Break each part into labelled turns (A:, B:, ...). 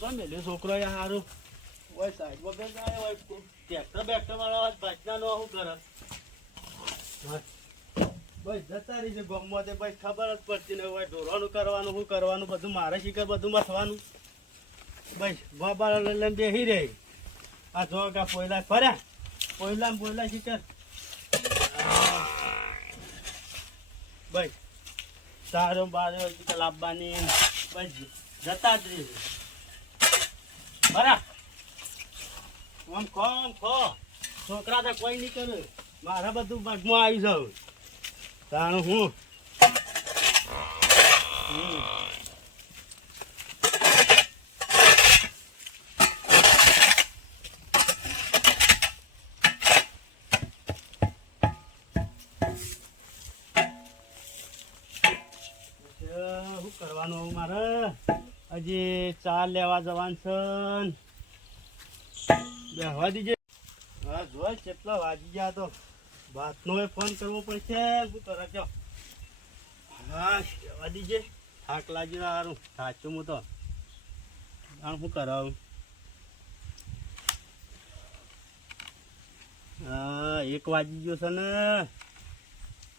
A: તો મેલ્યો છોકરો યાર હારું ઓય સાઈડમાં બેસ જાય ઓય ટ્રેક્ટર બેક્ટર વાળો ભજના નો શું કરે? ભાઈ જતા રહીશે ગામમાં તે ભાઈ ખબર જ પડતી નહીં હોય ઢોરવાનું કરવાનું શું કરવાનું બધું મારે શીખર બધું મથવાનું. ભાઈ બાબા લઈને બેસી રહી. આ જો કા પોયલા ફર્યા. પોયલા પોયલા શીખર ભાઈ તારો બારો લાવવાની ભાઈ જતા જ રહી બરા. આમ ખો આમ ખો. છોકરા તો કોઈ નહીં કરે. મારે બધું પગમાં આવી જાવ તાણું હું. હમ. અચ્છા, શું કરવાનું હવે મારે હજી લેવા જવાનું છે ન. બેહવા દીજે. હા જોઈ કેટલા વાગી ગયા તો. ભાતનો ફોન કરવો પડશે. શું કરે છો? હા, બેહવા દીજે. થાક લાગી સારું સાચું હું તો. આમ શું કરાવું? હા, એક વાગી ગયો છે ને.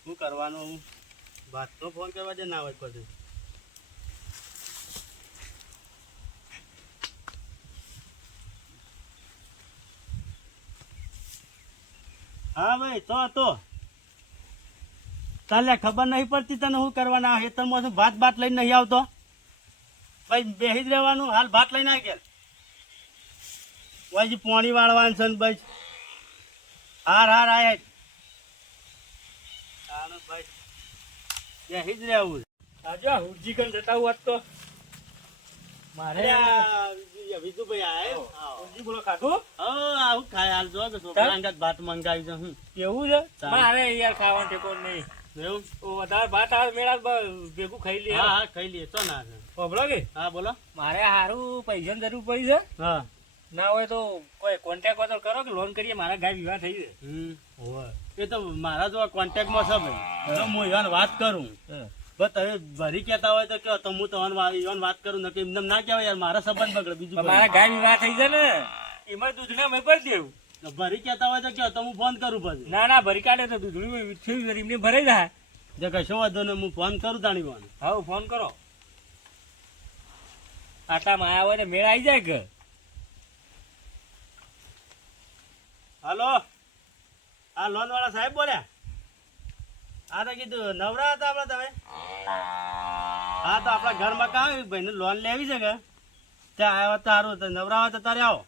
A: શું કરવાનું? ભાતનો ફોન કરવા જ ના હોય પછી હા ભાઈ તો તો. તાલે ખબર નહીં પડતી તને શું કરવાના હેતરમાં શું ભાત ભાત લઈને નહીં આવતો? ભાઈ બેસી જ રહેવાનું હાલ ભાત લઈને આવી ગયા પછી પોણી વાળવાનું છે ને ભાઈ. હાર હાર આય તાનું ભાઈ. બેસી જ રહેવું
B: આજો હુજી કન જતા હોત તો. મારે
A: વિજુભાઈ આયો
B: હુજી બોલો ખાધું?
A: હા આવું ખાય હાલ જો છોકરા અંગત ભાત મંગાવી છે હું
B: કેવું છે? મારે યાર ખાવાનું ઠેકો નહીં.
A: એવું?
B: વધારે ભાત આવે મેળા ભેગું ખાઈ લે
A: હા ખાઈ તો ના છે.
B: કે?
A: હા બોલો.
B: મારે હારું પૈસાની જરૂર પડી છે.
A: હા.
B: ના હોય તો કોઈ કોન્ટેક્ટ હોય કરો કે લોન કરીએ મારા ગાય વિવાહ થઈ જાય.
A: હમ. એ તો મારા જો કોન્ટેક્ટમાં છે ભાઈ. તો હું વાત કરું બસ તમે ભરી કહેતા હોય તો કે તો હું તમને ઈવન વાત કરું ને કે એમને ના કહેવાય યાર મારા સંબંધ બગડે બીજું.
B: મારા ગાય વિવાહ થઈ જાય ને એમાં દૂધના મેં ભરી દેવું.
A: ભરી કહેતા હોય તો કે તો હું ફોન કરું પછી.
B: ના ના ભરી કાઢે તો દૂધણી થયું છે, એમને ભરાઈ જાય.
A: જે કશો વાંધો ને હું ફોન કરું તાણી ફોન
B: હા ફોન કરો. આટામાં આવ્યા હોય ને મેળ આવી જાય કે?
A: હાલો? આ લોન વાળા સાહેબ બોલ્યા? હા તો કીધું નવરા હતા આપણે તમે? હા તો આપણા ઘરમાં કામ ભાઈને લોન લેવી છે કે? ત્યાં આવ્યો તો તો નવરા હોય તો તારે આવો.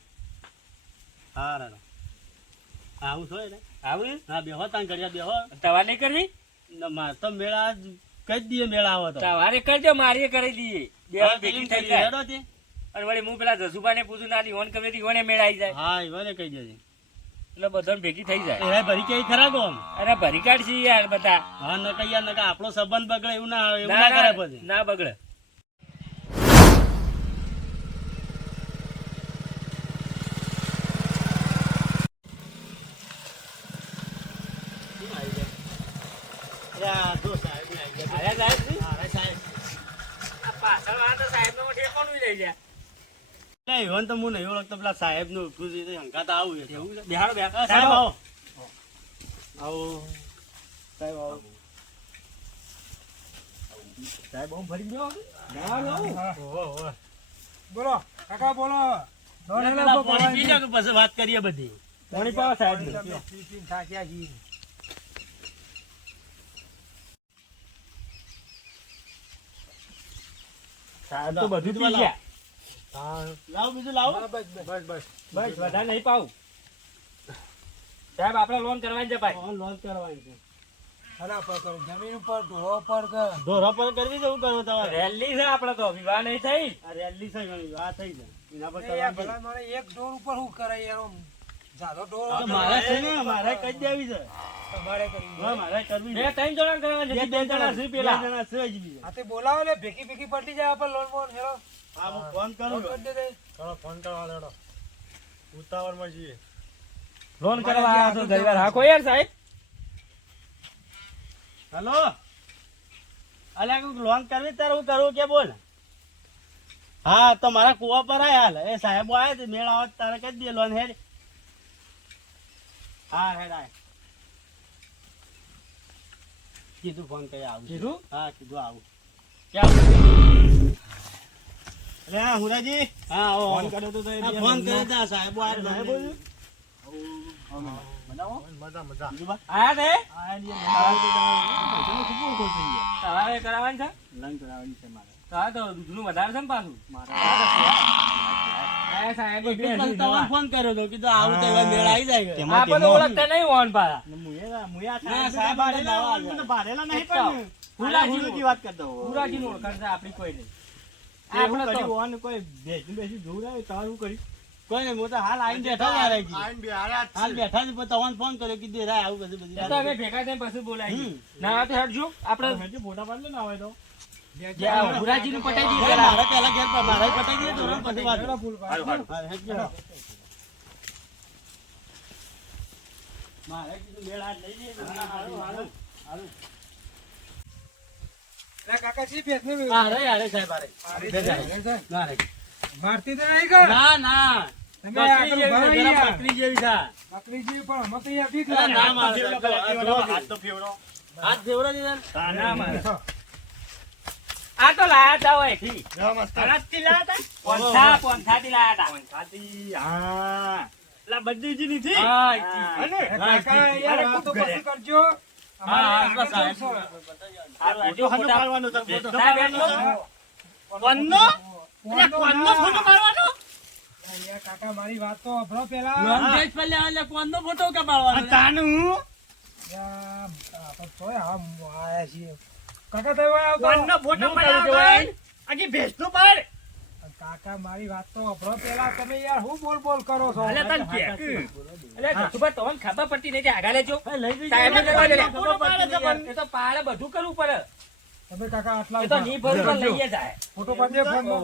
A: હા આવું છો ને.
B: આવું
A: હા બેહો તાન ઘડિયા બેહો.
B: તમારે નહીં કરવી
A: ન માર તો મેળા કઈ જ મેળા આવો તો.
B: તમારે કરજો મારીએ કરી દઈએ. બે ભેગી થઈ જાય. અને વળી હું પેલા જસુભાને પૂછું ના ઈવન કમે ઈવને મેળ આવી જાય?
A: હા ઈવને કહી દેજે.
B: એટલે બધાને ભેગી થઈ જાય.
A: એ ભરી કે ખરા કોમ
B: અરે ભરી કાઢશે યાર બધા.
A: હા ન કઈ યાર નકા આપણો સંબંધ બગડે એવું ના એવું
B: ના
A: ના કરે પછી.
B: ના બગડે
A: અરે આ જો સાહેબ ને આવી ગયા.
B: આયા સાહેબ છે?
A: હા, અરે સાહેબ
B: આ પાછળ વાળા તો સાહેબનો ઠેકાણું લઈ લે
A: એટલે તો હું નહીં ઓળખતો પેલા સાહેબનું હંકાત આવું
B: એવું છે? બેહાડો બેહાડો.
A: સાહેબ આવો. આવો. સાહેબ આવો.
B: સાહેબ હું ફરી ગયો.
C: બોલો કાકા બોલો.
A: પાણી પી લો પછી વાત કરીએ બધી?
B: પાણી પાવા સાહેબ તો બધું પી ગયા.
A: લાવો બીજું લાવો.
C: બસ બસ. બસ બસ.
B: બસ વધારે નહીં પાવું. સાહેબ આપણે લોન કરવાની છે ભાઈ.
A: લોન કરવાની છે.
C: હરા પર કરો જમીન ઉપર ઢોળો પર કર
A: ધોરા પર કરવી છે શું કરવું તમારે
B: રેલી છે આપણે તો વિવાહ નહીં થઈ?
A: આ રેલી છે વિવાહ થઈ જાય એના પર
C: એક ઢોળ ઉપર શું કરે યાર? આમ ઢોળ.
A: તો છે ને મારે કઈ દેવી છે.
C: તમારે કરવી
A: મારે કરવી
B: બે ત્રણ જણા કરવાની છે બે જણા છે પેલા.
A: જણા છે હજી બીજા.
C: હા તે બોલાવો ને ભેગી ભેગી પડી જાય આપણે લોન બોન હેરો
A: હા, હું ફોન કરું
C: ફોન
A: ફોન કરવા લેડો ઉતાવળમાં છીએ.
B: લોન કરવા આવ્યા છો ઘણીવાર હાકો યાર સાહેબ?
A: હેલો? અલ્યા લોન કરવી તારે હું કરવું કે બોલ? હા તો મારા કુવા પર આય. હાલ એ સાહેબો આયા છે મેળ આવે તારે કહી દે લોન હેડ. હા હેડ કીધું ફોન કરી આવું
B: કીધું?
A: હા કીધું આવું.
B: ક્યાં
A: અરે હા હુરાજી? હા આવો ફોન કર્યો તો ફોન કર્યો તા સાહેબ આ સાહેબ
B: તમારે. કરાવવાનું છે?
A: લંગ કરાવવાની છે મારે.
B: તો જૂનું વધારે છે ને પાછું? આયા સાહેબ
A: તમને ફોન કર્યો તો કીધું આવું તો મેળ આવી જાય કે.
B: ઓળખતા નહીં હોવાનું પાછા.
A: ના, સાહેબ ભાડેલા મને તો ભાડેલા નહીં પણ
B: હુરાજીનું.
A: હુરાજીની વાત કરતો હોઉં.
B: પુરાજીનું ઓળખાણ આપણી કોઈ નહીં આપણે
A: કોઈ બેસી બેસી આવે, તારું કર્યું. કોઈ નહીં, તો હાલ આવીને બેઠા. હાલ બેઠા તમને ફોન કર્યો કીધું રાય આવું બધું બધું
B: ભેગા થઈને પછી બોલાવી ના તો હેડજો આપણે
A: હજી ફોટા પાડ લે ને હવે તો
B: જે આ પટાઈ દઈએ
A: મારે
B: પેલા.
A: ઘેર મારે પટાઈ દઈએ પછી વાત. મારે કીધું મેળ હાથ લઈ જઈએ હારું, હારું, હારું. ના.
C: મારતી તો નહીં કર.
A: ના, ના. બકરી જેવી છે. બકરી જેવી છે.
C: બકરી જેવી પણ અમે તો
A: ના, મારે હાથ ફેવરો. હાથ ફેવરો દીધા ના
B: મારે. આ તો લાયા હતા હોયથી.
A: તરતથી લાયા તા?
B: પોંથા, થી લાયા હતા.
A: પેલા ની થી?
B: હા,
A: અને?
C: કાકા યાર કુતો તો પછી કરજો
A: હા, હા, બસ.
B: આ
A: ફોટો હાનો પાડવાનો છે, ફોટો. કોનનો? કોનનો ફોટો પાડવાનો?
C: યાર કાકા મારી વાત તો અભરો પેલા
A: નોનવેજ પર લેવા કોનનો ફોટો કેમ પાડવાનો?
C: યાર, આપણે તો આમ આયા છીએ કાકા તમે આવતો
A: ફોટો
B: હું?
A: આખી ભેંસનો પાડ.
C: કાકા મારી વાત તો સાંભળો પેલા તમે યાર હું બોલ બોલ કરો છો
B: અલે તને કે. અલે ગઢુભા, તમને ખબર પડતી નહીં આગળ લેજો
A: એ લઈ જજો.
B: સાહેબને લેવા દે.
A: ફોટો પાડે છે પણ.
B: એ તો પાડે બધું કરવું પડે
C: તમે કાકા આટલા
B: તો ની ભરું પણ લઈએ જાય
C: ફોટો પાડી દે ફોનનો.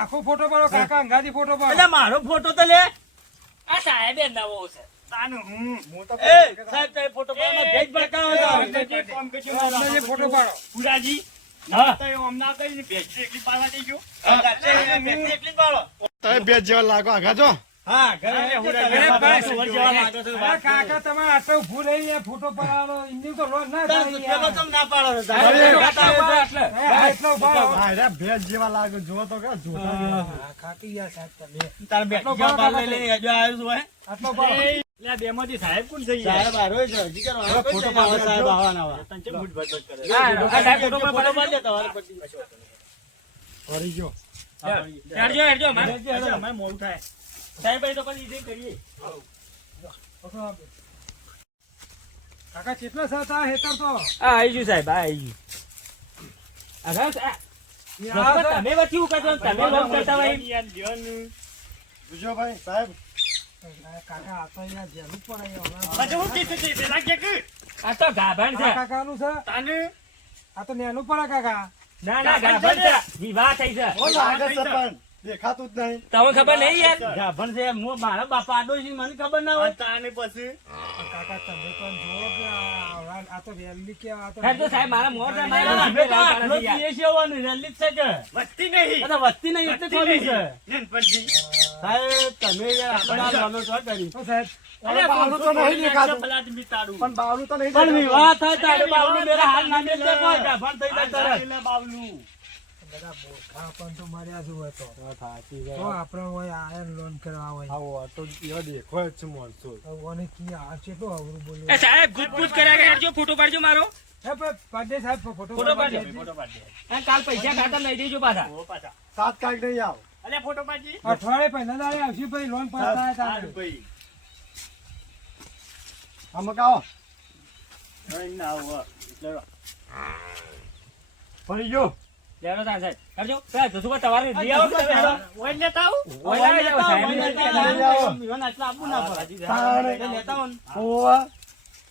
C: આખો ફોટો પાડો કાકા અંગાજી ફોટો પાડો
A: એટલે મારો ફોટો તો લે
B: આ સાહેબ નવો છે
A: એ સાહેબ તમે ફોટો પાડો.
C: આપણે જે ફોટો પાડો.
A: પુરાજી
B: હા?
A: તો એવું અમને આ કઈ ભેજ એકલી પાડવા દેજો ભેજ એકલી પાડો.
D: તમે બે જેવા લાગો આગા જો
A: હા ઘરે
C: બસ. કાકા તમે આટલો ઊભું રહીને ફોટો પાડવાનો એમની તો લોન ના
A: પેલો
C: યાર.
A: ના પાડો
B: એટલે.
C: ઊભા રહો.
D: રે ભેજ જેવા લાગો જો તો કે જોતા રહો.
C: કાકી યાર સાહેબ તમે.
A: તાર બેટો પાડ લઈ લઈને હજુ આવ્યો છું?
C: આટલો પાડો.
A: સાહેબ હારો છે, હજી કરવાનો કોઈ
D: ફોટો પાડો,
A: સાહેબ આવવાના આવા.
B: હા, સાહેબ ફોટો
A: ફોટો
B: પાડો.
A: તમારે પછી.
D: ફરી ગયો
B: હેડજો, હેડજો, મારે.
A: મોડું થાય.
B: સાહેબ એ તો પછી ઈ કરીએ
C: કાકા કેટલા સાથ આ હેતર તો
B: આ આવી ગયું સાહેબ આ આવી ગયું તમે વચ્ચે ઊભા તમે લોક કરતા હોય
D: જોજો ભાઈ સાહેબ દેખાતું જ નહીં.
B: તમને ખબર નહીં યાર?
A: ગાભણ છે, હું મારા બાપા આડો છે, મને ખબર ના હોય. તાને પછી?
C: કાકા તમે પણ જુઓ કે આ તો રેલી કે આ તો
B: હેડજો સાહેબ મારા મોર છે, મારા
A: અમે તો આટલો
B: છે
A: છીએ હોવાનું, રેલી જ છે કે?
E: વસ્તી નહીં.
A: તો વસ્તી નહીં એટલે ખોલી છે. સાહેબ, તમે યાર આપણા કરી.
C: સાહેબ.
D: અરે બાવલું તો નહીં દેખાતું.
A: પલાટ બી તારું.
D: પણ બાવલું તો નહીં
A: પણ વિવાહ થાય તારે બાવલું મેરા હાલ ના મેલ કોઈ, ગાભણ થઈ જાય તરત.
C: બધા મોટા પણ તો મર્યા જ હોય તો? તો આપણે હોય આયન લોન કરવા હોય.
D: આવો તો એવા દેખાય જ છે
C: ઓને કી આ કેટલું અવરું
B: એ સાહેબ ગુજબુજ કર્યા કે હેડજો ફોટો પાડજો મારો.
C: હે પાડે સાહેબ ફોટો
B: ફોટો
C: પાડજો.
B: પાડજો. કાલ પૈસા ખાતા લઈ દેજો પાછા.
D: સાત કાલ નહીં આવ.
A: અલ્યા ફોટો પાડજી.
C: અઠવાડિયે પહેલા દાડે આવશે ભાઈ લોન પાસ થાય તારે
A: ભાઈ.
D: આમાં કાઓ
A: ના આવો. એટલે
D: ફરી ગયો
B: લેવાનો તા સાહેબ કરજો સાહેબ જસુભા તમારે લઈ આવો તમે
A: ઓય લેતા આવું?
B: ઓય ને
A: લેતા આવો. મીવાને આટલા આપવું ના પડે. એટલે લેતા આવો ને.
D: ઓવા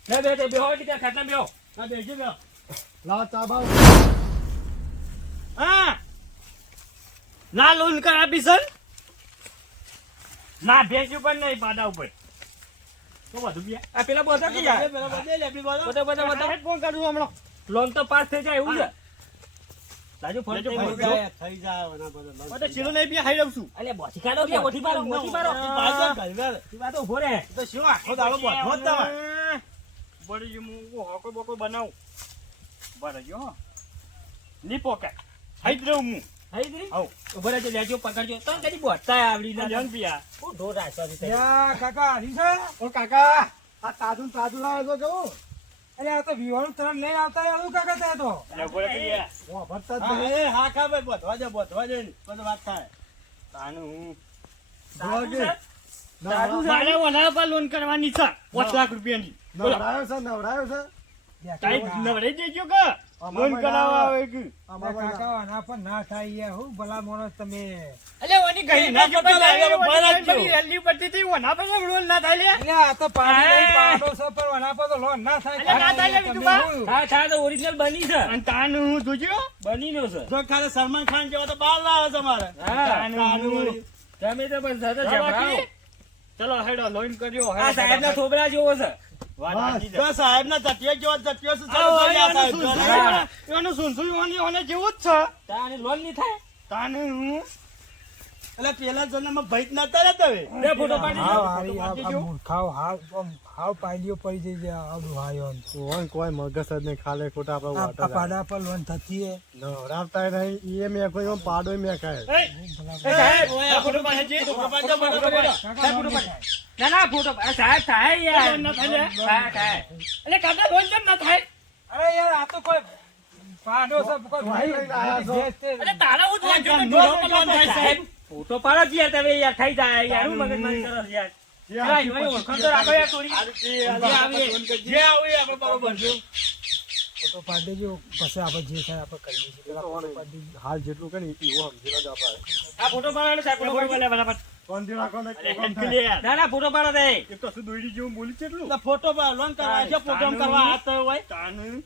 B: લે બે બે બેહો ત્યાં ખાટલા બેહો
A: હા, બેસજો બેહો.
D: લાવ ચાબા
A: હા. ના લોન કરાવી સર.
E: ના ભેંસ ઉપર નહીં પાડા ઉપર.
A: તો બધું બી
B: આ પેલા બોધા કે યાર
A: પેલા બધે લે, પેલી બધું.
B: બોધા બોધા. બોધા
A: ફોન કરું હમણાં.
B: લોન તો પાસ થઈ જાય એવું છે? લાજો ફોન થઈ
E: ફોન.
B: ગયો.
A: થઈ જાય, થઈ જાય, એના બધા લોન
E: ચીલો નહીં બી હાઈ દઉં છું.
B: અલ્યા કાઢો લે બોછી મારો બોછી મારો
A: બાજુ ઘરવેર.
B: ઈ વાત ઊભો રે
A: તો શું આખો દાડો બધો જ તમારે?
E: બળી ગયું હોકો બોકો બનાવું. બરાબર હો. ની પોકાય હાઈ જ હું.
B: ગઈ
E: આવ.
B: ઊભો રહેજો લેજો પકડજો. તને કદી બોચતા આવડી ના
E: જન પિયા
B: હું ઢોર છે
C: યા કાકા હરી છે?
D: ઓ કાકા આ તાજું તો કેવું
C: અરે આ તો વિવાહ તરત લઈ આવતા રહ્યા કાકા તો.
E: ઊભો રહે પિયા.
D: હું ભરતા જ
A: હા, એ હા ખા ભાઈ, બધવા દે, બધવા દે ને. પછી વાત થાય.
E: તાનું
D: કે
E: મારે ઓના પર લોન કરવાની છે પાંચ લાખ રૂપિયાની. નવરાયો
D: નવડાયો છે. નવડાયો છે
E: તાઈ નવડાઈ દેજો કે. લોન કરાવવા આવે કે?
D: આમાં ના-
C: કાકા ના થાય યાર હું ભલા માણસ તમે.
E: અલ્યા ઓની ગઈ ના
A: ના
E: ખબર
A: લાગે,
E: લાગે
A: બરાબર
E: બરાબર
A: જો.
E: વેલ્યુ પડતી હતી ઓના પર લોન ના થાય લે.
C: એટલે આ તો પાણી લઈ પાડો છે પણ આના પર તો લોન ના થાય.
E: અલ્યા ના થાય બીજું બા.
C: હા?
B: છા તો ઓરિજિનલ બની છે.
E: અને તાનું હું જોજો
B: બની નો છે.
A: જો ખાલી સલમાન ખાન જેવા તો બાર લાવે તમારે
B: હા.
E: તાનું
B: તમે તો જબરાઓ.
E: ચલો હેડો લોન કર્યો
B: આ સાહેબ ના છોકરા જેવો છે
E: છે.
A: સાહેબ ના ચટિયા જેવો
E: આ એનું
A: સાહેબ
E: સુનસુન ઓની ઓને જેવું જ છે.
B: તાની લોન નહીં થાય?
E: તાનું હું?
A: એટલે પેલા જન્મમાં ભાઈ જ નતા ને તમે
B: ફોટો પાડી
C: હાવ
B: દો.
C: હારી આ- આ હાવ પાયલીઓ પડી જઈ જાય આ ડોહાયો ને.
D: ઓન કોઈ મગજ જ નહીં ખાલે ખોટા પર
C: આ આ પાડા પર લોન થતી હે.
D: નવડાવતા નહીં એ મેં કોઈ પાડો મેં ખાય
C: લોન ના
B: ના ના ફોટો આ સાહેબ થાય યાર.
E: ના થાય એટલે કાકા લોન કેમ ના થાય?
C: અરે યાર આ તો કોઈ પાડો સબ કોઈ.
E: એટલે તારા હું.
B: ફોટો પાડો જ યાર તમે યાર થઈ જાય યાર. હું મગજ મારી કરો યાર.
C: થાય
D: હાલ જેટલું ને એવું
B: ફોટો પાડો
D: થાય.
B: દે
E: એક તો. જેવું બોલી કેટલું
A: ફોટો લોન કરવા છે, ફોટો કરવા હાથ તો હોય.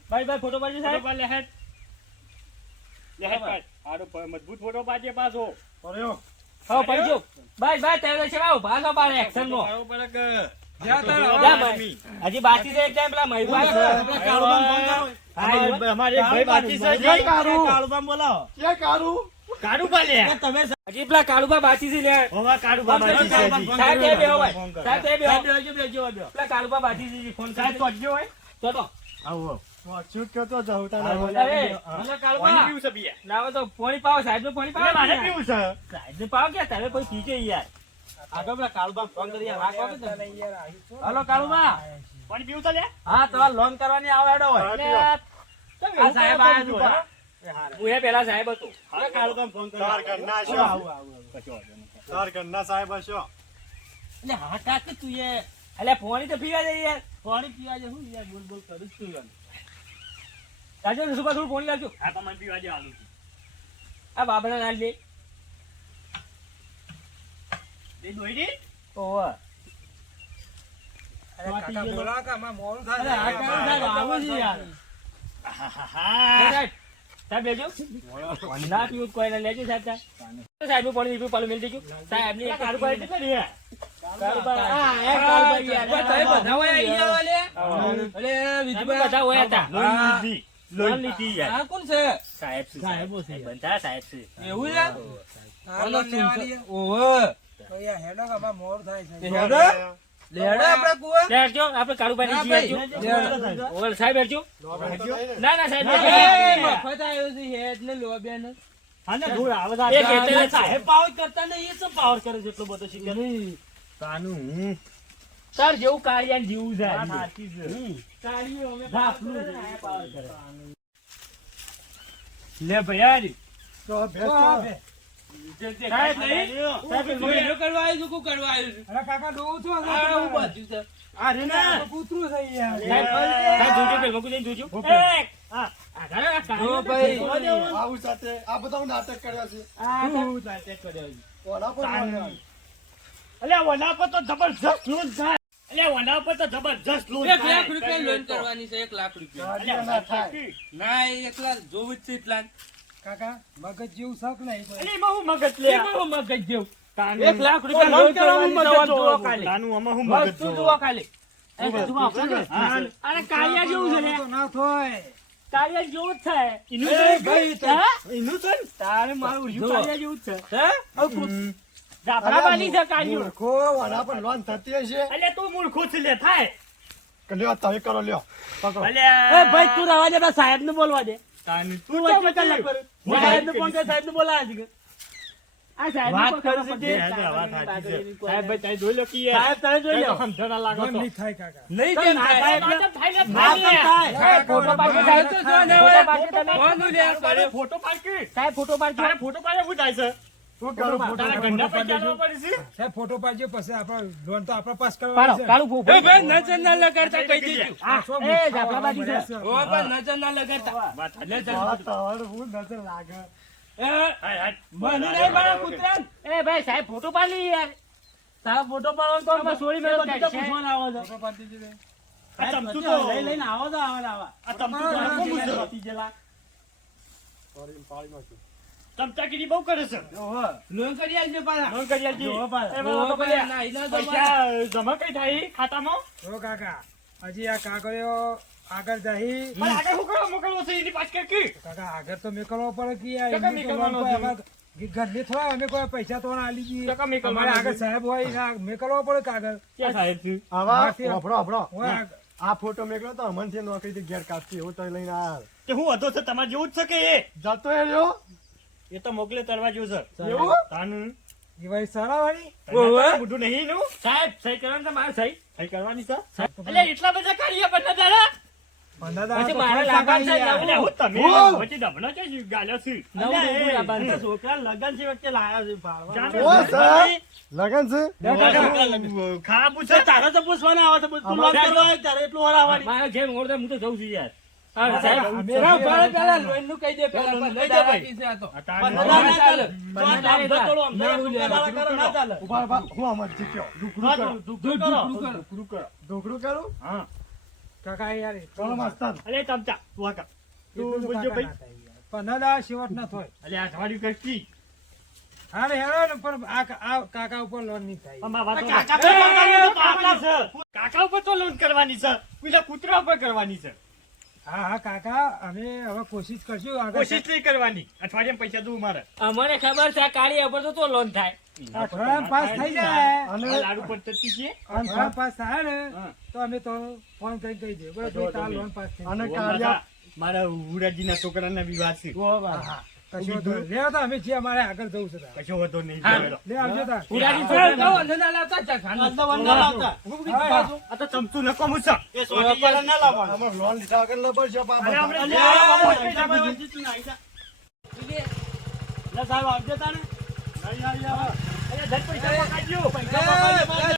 B: ભાઈ ભાઈ ફોટો
E: પાડી
B: સાહેબ.
E: પાડ લે લે હેડ પાડ. હારું પ- મજબૂત ફોટો પાડજે પાછો.
B: હા પડજો બસ બસ તમે છે આવો ભાગો પાડે એક્શન નો. હજી બાકી છે એક પેલા એ.
A: કાળુબાને બોલાવો.
D: કે કારું
E: કાઢું પા લે
A: તમે
B: હજી પેલા કાળુબા બાકી છે લે
A: હોવા કાળુબા
B: ફોન
A: છે
B: સાહેબ.
A: હજી.
B: બેહો ભાઈ. સાહેબ બે બેહો.
A: બેહજો, બેહજો.
B: પેલા કાળુબા બાકી છે ફોન
E: સાહેબ તો હોય.
B: તો તો
A: આવો.
D: જાઉં
E: પાણી પીવું. છે પિયા.
B: ના તો પાણી પાવો સાહેબનું પાણી
E: એટલે મારે
B: પીવું
E: છે.
B: સાહેબનું પાવો કે તમે કોઈ પીજો યાર.
A: આગળ પેલા કાળુબાને ફોન કરી યાર, હા કે તમે.
C: તને યાર આવી છો.
A: હલો કાળુબા.
E: પાણી પીવું છે લે?
A: હા તમારે લોન કરવાની આવે હેડો હોય. આ સાહેબ
B: કરો
A: આયા
B: છો,
A: છે,
B: હા?
A: એ હારે.
B: હું એ પેલા સાહેબ હતો.
A: એટલે કાળુબાને ફોન કરી
D: તાર ઘરના છો.
A: આવો, આવો, આવો.
E: કશો
D: તાર ઘરના સાહેબ હશો.
A: એટલે હા કાકી તું એ.
B: એટલે ફોણી તો પીવા દે યાર.
A: ફોણી પીવા જે હું યાર બોલ બોલ કરું છું યાર.
B: રાજો સુપા થોડું ફોન લાવજો.
E: આ તમારે પીવા દે આલું.
B: આ બાબરા દે?
C: અરે કાકા કે આમાં મોડું થાય?
A: હા કાળુ સાહેબ આવો છે યાર.
B: સાહેબ સાહેબ લેજો. ના પીવું તો કોઈ ના લેજો સાહેબ સાહેબ. સાહેબનું પાણી પાલું મેળ દેજો.
E: સાહેબની કેટલા રહ્યા?
B: હા.
C: બધા હોય
B: હતા.
E: લોન લીધી. યાર.
C: આ કોણ છે
B: સાહેબ છે
A: સાહેબો છે
B: બંધા સાહેબ છે
C: એવું છે આ લોન લેવાની છે? તો યાર હેડો કે આમાં થાય છે.
D: લેડો
C: આપણે કુવા?
B: લેજો આપણે કાળું પાણી
C: ના
B: જી
C: ભાઈ.
B: આપજો ઓલ સાહેબ લેજો ના ના સાહેબ
C: મફત આવ્યો છે હેડ ને લોબિયા ને.
A: હા ધૂળ આવે છે.
B: એક એટલે જ છે.
A: સાહેબ પાવર કરતા નહીં એ શું પાવર કરે છે એટલો બધો શીખે
E: તાનું હું.
B: તાર જેવું કાળિયાને જીવું છે
A: સાચી.
E: લે ભૈયાજી.
D: તો ભેંસ
C: તો
D: તો-
C: આપે.
B: સાહેબ નહીં.
A: સાહેબ
C: હું એનો કરવા આવ્યો છું, કરવા આવ્યો છું? અરે કાકા ડોહું છું, આ હું બાજુ છે.
A: આ રે
C: કૂતરું.
B: સાહેબ જોજો જઈને જોજો. આ
C: ભાઈ.
D: આવું સાથે આ બધા નાટક કર્યા છે.
B: આ તો-
D: ઓલા પણ
E: અલ્યા વના પર તો જબરજસ્ત થાય. અલ્યા વના પર તો જબરજસ્ત લોન
F: એક લાખ રૂપિયા લોન કરવાની છે એક લાખ રૂપિયા.
D: ના થાય.
F: ના એ એક લાખ જોવું જ છે એટલા
C: કાકા મગજ જેવું શક નહીં કોઈ.
E: એમાં હું મગજ લે?
B: એમાં હું મગજ જેવું. એક લાખ રૂપિયા
E: લોન
B: લોન
E: કરવાનું મગજ
B: જોવો જુઓ
E: તાનું આમાં હું મગજ જોવો.
B: જુઓ ખાલી.
A: એ બધું આપણે ને.
E: હા.
B: અરે કાળિયા જેવું છે
C: ના થાય
B: કાળિયા જેવું જ છે
E: એનું
C: ભાઈ
E: એનું છે તારે મારું જેવું જ છે.
B: હે?
E: હવે તું
B: છે કાળિયું.
D: મૂર્ખો, આના પર લોન થતી હશે.
E: અલ્યા તું મૂર્ખો છે લે થાય.
D: કે લ્યો તમે કરો લ્યો. પકડો.
E: અલ્યા
B: એ ભાઈ તું રવા દે પેલા સાહેબને બોલવા દે. તું
E: તું
B: વચ્ચે ફોન છે. આ
E: વાત છે સાહેબ ભાઈ જોઈ લો કે
B: સાહેબ જોઈ લો.
E: સમજો લાગો તો.
C: નહીં થાય કાકા.
F: નહીં કેમ
B: ના
F: ના
B: ને. સાહેબ, ફોટો સાહેબ.
F: તો જો ને
E: પાડ.
B: સાહેબ ફોટો
E: છે
D: ફોટો પાડો,
C: સાહેબ ફોટો પાડજો પછી આપણે લોન તો આપણે પાસ
B: પાડો ફોટો.
F: ભાઈ નજર ના લગાડતા કહી દેજો. નજર ના લગાડતા. નજર
D: લાગે.
F: એ,
B: ભાઈ સાહેબ ફોટો પાડી યાર. સાહેબ ફોટો પાડવાનો તો સોરી મેળો
A: બધું તો આવો છો.
E: આ ચમચું તો
A: લઈ લઈને આવો છો, આવા આવા.
E: આ ચમચું તો આખું મૂંઝો. ચમચાગીરી બહુ કરે છે.
F: લોન કરી આલજો પાછા.
E: લોન કરી આલજી. પૈસા જમા કઈ થાય ખાતામાં?
C: ઓ કાકા. હજી આ કાગળિયો આગળ જઈ
E: પણ આગળ હું કરવા મોકલવો છે? એની પાછળ કે
C: કાકા આગળ તો મેકલવો પડે કે યાર
E: કાકા
C: એમની તો
E: મેકલવાનો
C: લોન કોઈ
E: છે.
C: અમારે ઘરની થોડા અમે કોઈ પૈસા તો આલી દઈએ અમારે આગળ સાહેબ હોય ના મેકલવો પડે કાગળ.
E: ક્યાં સાહેબ
D: આવા. આ ફોટો મેકલો તો અમનથી નોકરીથી ઘેર કાપતી એવું તો લઈને
E: હું હતો છે? તમારે જેવું જ છે કે એ?
D: જતો રહ્યો
E: એ તો મોકલે તરવા જેવું છે
D: એવું?
E: તાનું.
C: એ ભાઈ સરાવાળી.
E: તને તો નહીં નું?
B: સાહેબ સહી કરવાનું તો મારે સહી.
E: સહી કરવાની છે
B: એટલે એટલા બધા કાર્ય બંને
E: દાદા
D: ઓહ!
A: લગન છે તારે તો પૂછવાના આવે છે, એટલું
B: હું તો જઉં છું યાર.
C: કાકા, યાર
D: ચલો માસ્તર
E: અલે ચમચા તું આ તું બોલજો ભાઈ.
C: ના થાય
E: અલે આ તમારી કરતી
C: હા ને હેરો ને પણ આ કાકા ઉપર લોન નહીં થાય.
A: કાકા
E: ઉપર તો લોન કરવાની છે. પેલા કૂતરા ઉપર કરવાની છે.
C: હા હા કાકા અમે હવે કોશિશ કરશું
E: કોશિશ નહીં કરવાની. અઠવાડિયામાં પૈસા દઉં મારે.
B: અમને ખબર છે કાળી કાર્ય તો તો લોન થાય.
C: અઠવાડિયામાં પાસ થઈ જાય.
D: અને
E: લાડુ પર ચડતી છે.
C: અઠવાડિયામાં પાસ થાય ને તો અમે તો ફોન કરી કહી દઈએ. બરાબર તાર લોન પાસ થઈ
D: અને. કાર્યા
E: મારા ઉડાજીના છોકરાના વિવાહ છે.
C: ઓ તો અમે છીએ અમારે આગળ જવું છે.
E: કશો વધો નહીં
C: લે આવજો તાર
B: પુરાની
F: એ,
B: છોકરી
F: અંદર ના લાવતા ચાલ,
A: અંદર વંદા લાવતા.
E: આ તો ચમચું
A: એ સોટી ના લાવવાનું.
D: લોન લીધા
E: અરે.
A: લે સાહેબ આવજો. નહીં આવી આવે.
E: અરે પૈસા.
A: પૈસા.